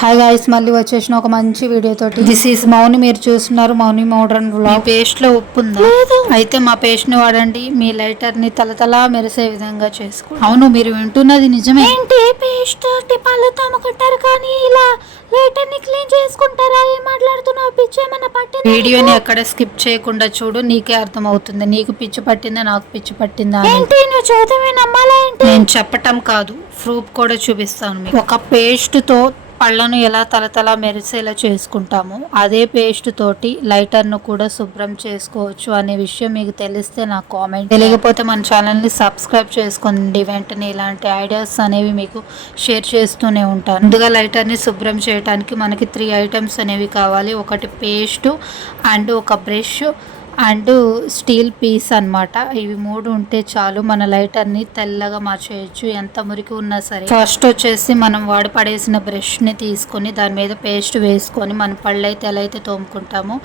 Hi guys మళ్ళీ వచ్చేసిన ఒక మంచి వీడియో తోటి. దిస్ ఈస్ మౌని మీరు చూస్తున్నారు మౌని మోడర్న్ వ్లాగ్ పేస్ట్లో ఉప్పు ఉందా? అయితే మా పేస్ట్ని వాడండి. మీ లైటర్ని తలతలా మెరిసే విధంగా చేసుకో అవును మీరు వింటున్నది నిజమే. ఏంటి? పేస్ట్ తోటి పళ్ళు తమ్ముకుంటారు కానీ ఇలా లైటర్ని క్లీన్ చేసుకుంటారా? ఏం మాట్లాడుతున్నావు? పిచ్చి ఏమన్నా పట్టిందా వీడియోని ఎక్కడ స్కిప్ చేయకుండా చూడు నీకే అర్థమవుతుంది. నీకు పిచ్చి పట్టిందా? నాకు పిచ్చి పట్టిందా. ఏంటి? నువ్వు చదువు నమ్మాలా ఏంటి? నేను చెప్పటం కాదు ప్రూఫ్ కూడా చూపిస్తాను ఒక పేస్ట్తో పళ్ళను ఎలా తలతల మెరిసేలా చేసుకుంటామో అదే పేస్ట్ తోటి లైటర్ను కూడా శుభ్రం చేసుకోవచ్చు అనే విషయం మీకు తెలిస్తే నాకు కామెంట్ తెలియకపోతే మన ఛానల్ని సబ్స్క్రైబ్ చేసుకోండి. వెంటనే ఇలాంటి ఐడియాస్ అనేవి మీకు షేర్ చేస్తూనే ఉంటాను. ముందుగా లైటర్ని శుభ్రం చేయడానికి మనకి త్రీ ఐటమ్స్ అనేవి కావాలి. ఒకటి పేస్టు అండ్ ఒక బ్రష్ అండ్ స్టీల్ పీస్ అన్నమాట. ఇవి మూడు ఉంటే చాలు మన లైటర్ని తెల్లగా మార్చేయచ్చు. ఎంత మురికి ఉన్నా సరే. ఫస్ట్ వచ్చేసి మనం వాడి పడేసిన బ్రష్ని తీసుకొని దాని మీద పేస్ట్ వేసుకొని మన పళ్ళు అయితే ఎలా అయితే తోముకుంటామో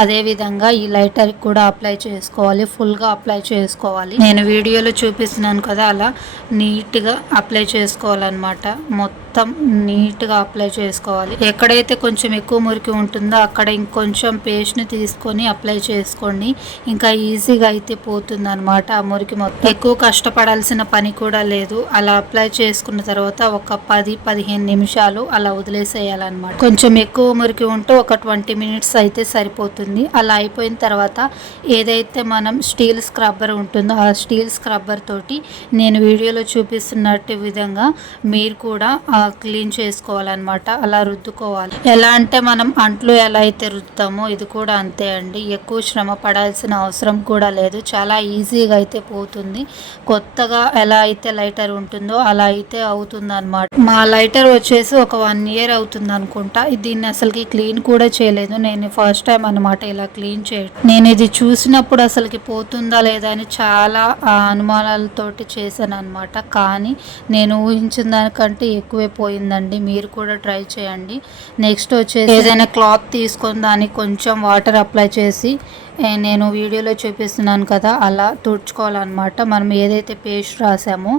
అదే విధంగా ఈ లైటర్కి కూడా అప్లై చేసుకోవాలి. ఫుల్గా అప్లై చేసుకోవాలి. నేను వీడియోలో చూపిస్తున్నాను కదా అలా నీట్గా అప్లై చేసుకోవాలన్నమాట. మొత్తం నీట్గా అప్లై చేసుకోవాలి. ఎక్కడైతే కొంచెం ఎక్కువ మురికి ఉంటుందో అక్కడ ఇంకొంచెం పేస్ట్ని తీసుకొని అప్లై చేసుకోండి. ఇంకా ఈజీగా అయితే పోతుంది అనమాట ఆ మురికి మొత్తం ఎక్కువ కష్టపడాల్సిన పని కూడా లేదు. అలా అప్లై చేసుకున్న తర్వాత ఒక పది పదిహేను నిమిషాలు అలా వదిలేసేయాలన్నమాట. కొంచెం ఎక్కువ మురికి ఉంటే ఒక ట్వంటీ మినిట్స్ అయితే సరిపోతుంది. అలా అయిపోయిన తర్వాత ఏదైతే మనం స్టీల్ స్క్రబ్బర్ ఉంటుందో ఆ స్టీల్ స్క్రబ్బర్ తోటి నేను వీడియోలో చూపిస్తున్నట్టు విధంగా మీరు కూడా క్లీన్ చేసుకోవాలన్నమాట. అలా రుద్దుకోవాలి. ఎలా అంటే మనం అంట్లు ఎలా అయితే రుద్దుతామో ఇది కూడా అంతే అండి. ఎక్కువ శ్రమ పడాల్సిన అవసరం కూడా లేదు. చాలా ఈజీగా అయితే పోతుంది. కొత్తగా ఎలా అయితే లైటర్ ఉంటుందో అలా అయితే అవుతుందన్నమాట. మా లైటర్ వచ్చేసి ఒక వన్ ఇయర్ అవుతుంది అనుకుంటా దీన్ని అసలుకి క్లీన్ కూడా చేయలేదు. నేను ఫస్ట్ టైం అనమాట ఇలా క్లీన్ చేయడం. నేను ఇది చూసినప్పుడు అసలుకి పోతుందా లేదా అని చాలా ఆ, అనుమానాలతోటి చేశాను అనమాట కానీ నేను ఊహించిన దానికంటే ఎక్కువే పోయిందండి. మీరు కూడా ట్రై చేయండి. నెక్స్ట్ వచ్చేసి ఏదైనా క్లాత్ తీసుకొని దానికి కొంచెం వాటర్ అప్లై చేసి నేను వీడియోలో చూపిస్తున్నాను కదా అలా తుడుచుకోవాలన్నమాట. మనం ఏదైతే పేస్ట్ రాసామో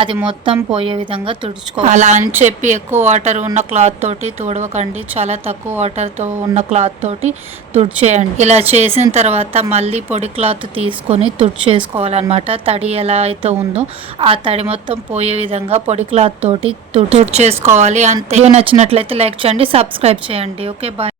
అది మొత్తం పోయే విధంగా తుడుచుకోవాలి. అలా అని చెప్పి ఎక్కువ వాటర్ ఉన్న క్లాత్ తోటి తుడవకండి. చాలా తక్కువ వాటర్తో ఉన్న క్లాత్ తోటి తుడిచేయండి. ఇలా చేసిన తర్వాత మళ్ళీ పొడి క్లాత్ తీసుకొని తుడిచేసుకోవాలన్నమాట. తడి ఎలా అయితే ఉందో ఆ తడి మొత్తం పోయే విధంగా పొడి క్లాత్ తోటి తుడిచేసుకోవాలి. అంతే. నచ్చినట్లయితే లైక్ చేయండి సబ్స్క్రైబ్ చేయండి. Okay bye.